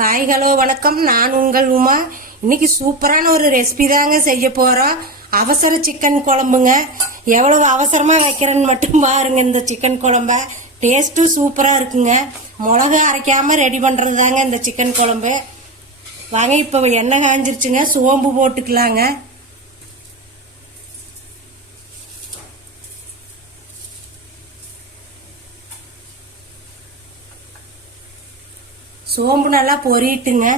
Hi hello வணக்கம். நான் உங்கள் உமா. இன்னைக்கு சூப்பரான ஒரு ரெசிபி தாங்க செய்ய போறோம். அவசர சிக்கன் குழம்புங்க. எவ்வளவு அவசரமா வைக்கிறேன்னு மட்டும் பாருங்க. இந்த சிக்கன் குழம்ப டேஸ்ட்டும் சூப்பரா இருக்குங்க. மிளகு அரைக்காம ரெடி பண்றது தாங்க இந்த சிக்கன் குழம்பு. வாங்க, இப்ப எண்ணெய் காஞ்சிருச்சுங்க. சோம்பு போட்டுக்கலாங்க. சோம்பு நல்லா பொரிட்டுங்க.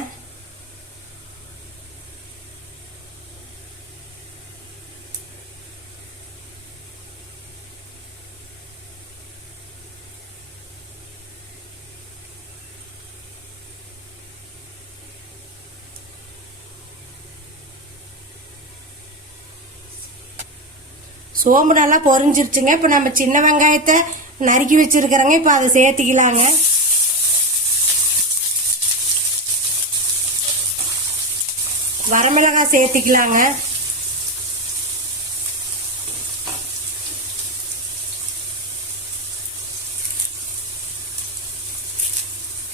சோம்பு நல்லா பொரிஞ்சிருச்சுங்க. இப்ப நம்ம சின்ன வெங்காயத்தை நறுக்கி வச்சிருக்கிறோங்க. இப்ப அதை சேர்த்துக்கலாங்க. வரமிளகாய் சேர்த்துக்கலாங்க.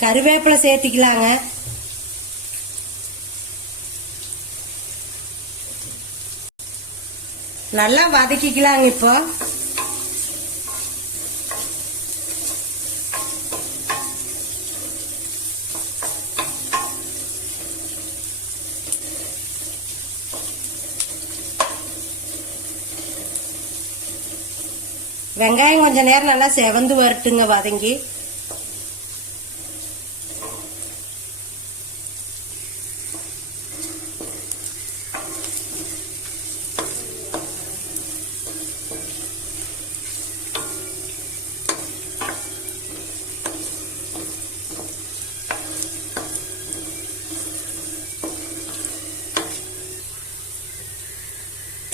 கருவேப்பிலை சேர்த்துக்கலாங்க. நல்லா வதக்கிக்கலாங்க. இப்போ வெங்காயம் கொஞ்ச நேரம் நல்லா செவந்து வரட்டுங்க, வதங்கி.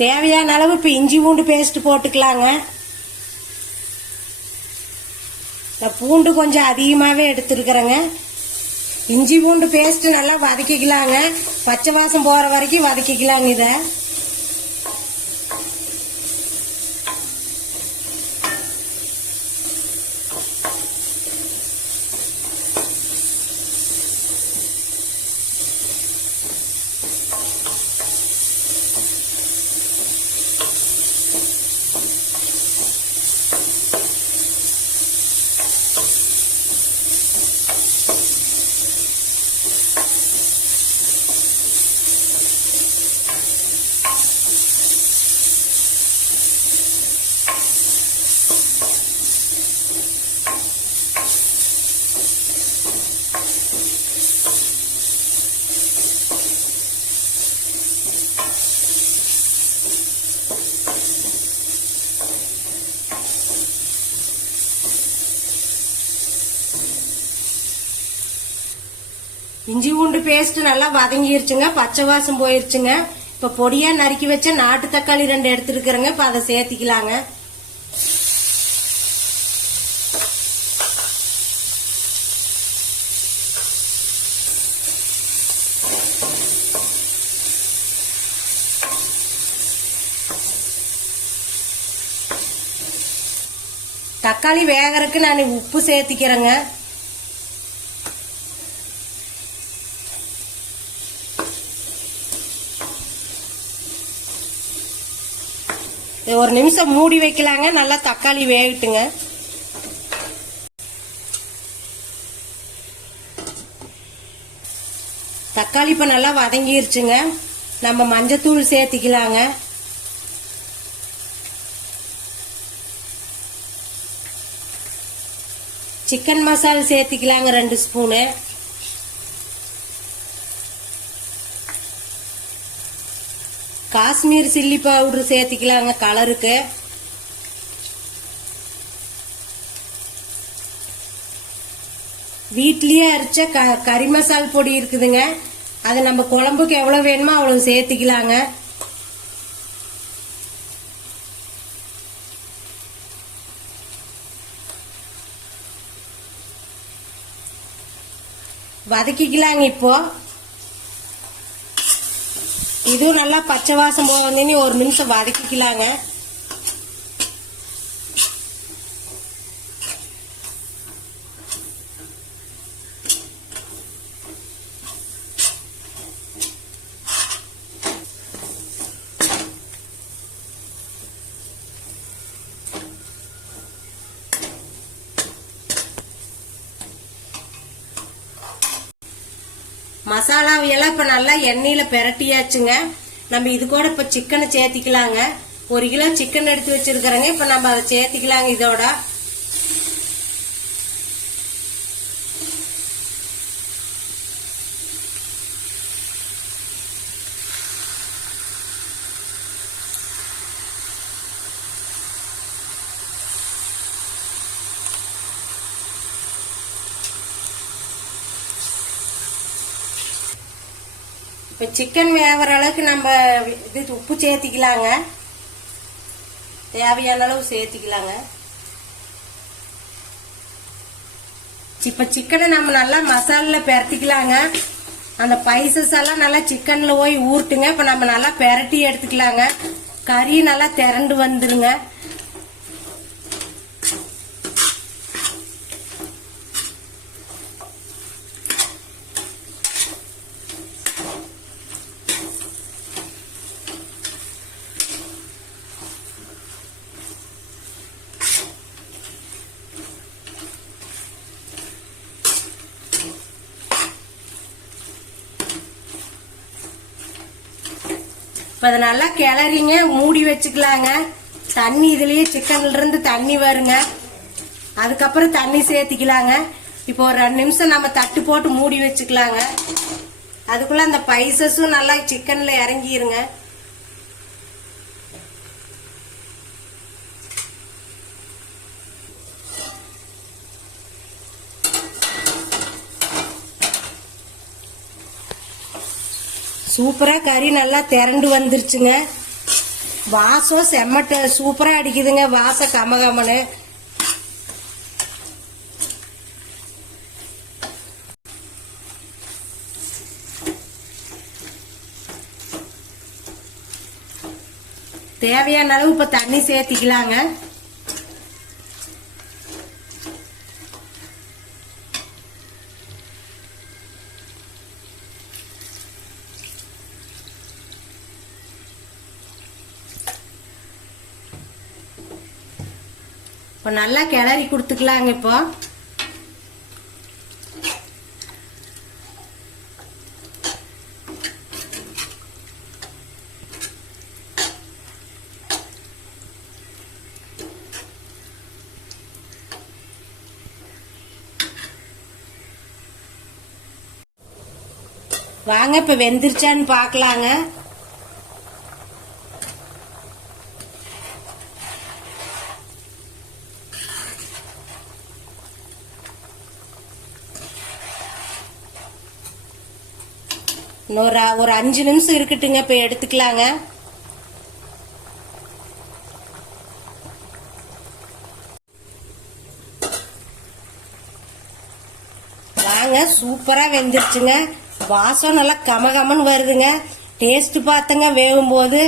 தேவையான அளவு இப்ப இஞ்சி பூண்டு பேஸ்ட் போட்டுக்கலாங்க. பூண்டு கொஞ்சம் அதிகமாகவே எடுத்துருக்குறேங்க. இஞ்சி பூண்டு பேஸ்ட் நல்லா வதக்கிக்கலாங்க. பச்சை வாசம் போற வரைக்கும் வதக்கிக்கலாங்க. இதை இஞ்சி பூண்டு பேஸ்ட் நல்லா வதங்கிருச்சுங்க. பச்சை வாசம் போயிருச்சுங்க. இப்ப பொடியா நறுக்கி வச்ச நாட்டு தக்காளி 2 எடுத்துருக்கிறேங்க. இப்ப அதை சேர்த்திக்கலாங்க. தக்காளி வேகறதுக்கு நான் உப்பு சேர்த்திக்கிறேங்க. ஒரு நிமிஷம் மூடி வைக்கலாங்க. நல்லா தக்காளி வேகட்டுங்க. தக்காளி இப்ப நல்லா வதங்கிருச்சுங்க. நம்ம மஞ்சத்தூள் சேர்த்திக்கலாங்க. சிக்கன் மசாலா சேர்த்திக்கலாங்க 2 ஸ்பூனு. காஷ்மீர் சில்லி பவுடர் சேர்த்திக்கலாங்க கலருக்கு. வீட்லயே அரைச்ச கறி மசால் பொடி இருக்குதுங்க. அது நம்ம குழம்புக்கு எவ்வளவு வேணுமோ அவ்வளவு சேர்த்திக்கலாங்க. வதக்கிக்கலாங்க. இப்போ இதுவும் நல்லா பச்சை வாசம் போவந்தேன்னு ஒரு நிமிஷம் வதக்கிக்கலாங்க. மசாலாவையெல்லாம் இப்ப நல்லா எண்ணெயில பெரட்டியாச்சுங்க. நம்ம இது கூட இப்ப சிக்கனை சேர்த்திக்கலாங்க. 1 கிலோ சிக்கன் எடுத்து வச்சிருக்கிறேங்க. இப்ப நம்ம அதை சேர்த்திக்கலாங்க இதோட. இப்ப சிக்கன் வேகிற அளவுக்கு நம்ம இது உப்பு சேர்த்திக்கலாங்க. தேவையான அளவு சேர்த்திக்கலாங்க. இப்ப சிக்கனை நம்ம நல்லா மசாலால பெரட்டிக்கலாங்க. அந்த பைசஸ் எல்லாம் நல்லா சிக்கன்ல போய் ஊருட்டுங்க. இப்ப நம்ம நல்லா பெரட்டி எடுத்துக்கலாங்க. கறி நல்லா திரண்டு வந்துருங்க. இப்ப அதை நல்லா கிளறிங்க, மூடி வச்சுக்கலாங்க. தண்ணி இதுலயே சிக்கன்ல இருந்து தண்ணி வருங்க. அதுக்கப்புறம் தண்ணி சேர்த்திக்கலாங்க. இப்போ ஒரு 2 நிமிஷம் நம்ம தட்டு போட்டு மூடி வச்சுக்கலாங்க. அதுக்குள்ள அந்த பைசஸும் நல்லா சிக்கன்ல இறங்கிருங்க. சூப்பரா கறி நல்லா திரண்டு வந்துருச்சுங்க. வாசம் செம்மட்ட சூப்பரா அடிக்குதுங்க. வாசம் கமகமனு. தேவையான அளவு இப்ப தண்ணி சேர்த்திக்கலாங்க. இப்போ நல்லா கிளறி கொடுத்துக்கலாங்க. இப்போ வாங்க இப்ப வெந்துருச்சான்னு பாக்கலாங்க. ஒரு 5 நிமிஷம் இருக்கட்டுங்க. இப்ப எடுத்துக்கலாங்க. வாங்க சூப்பரா வெந்துருச்சுங்க. வாசம் நல்லா கமகமன்னு வருதுங்க. டேஸ்ட் பார்த்தங்க வேகும் போது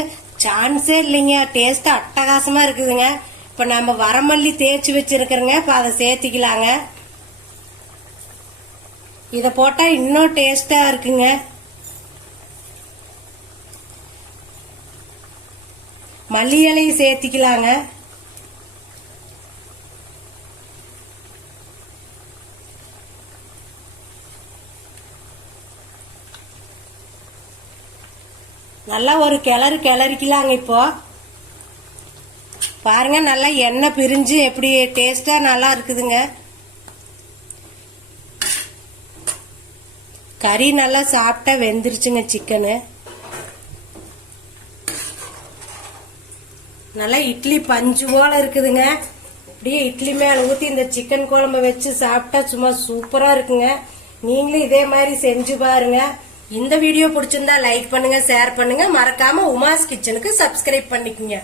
சான்ஸே இல்லைங்க. டேஸ்ட் அட்டகாசமா இருக்குதுங்க. இப்ப நம்ம வரமல்லி தேய்ச்சி வச்சிருக்கிறோங்க. இப்ப அதை சேர்த்திக்கலாங்க. இத போட்டா இன்னும் டேஸ்டா இருக்குங்க. மல்லி இலையும் சேர்த்திக்கலாங்க. நல்லா ஒரு கிளறிக்கலாங்க. இப்போ பாருங்க நல்லா எண்ணெய் பிரிஞ்சு எப்படி டேஸ்டா நல்லா இருக்குதுங்க. கறி நல்லா சாப்பிட்டா வெந்துருச்சுங்க. சிக்கனு நல்லா இட்லி பஞ்சு போல இருக்குதுங்க. அப்படியே இட்லி மேல ஊத்தி இந்த சிக்கன் குழம்பு வச்சு சாப்பிட்டா சும்மா சூப்பரா இருக்குங்க. நீங்களும் இதே மாதிரி செஞ்சு பாருங்க. இந்த வீடியோ பிடிச்சிருந்தா லைக் பண்ணுங்க, ஷேர் பண்ணுங்க. மறக்காம உமாஸ் கிச்சனுக்கு சப்ஸ்கிரைப் பண்ணிக்கோங்க.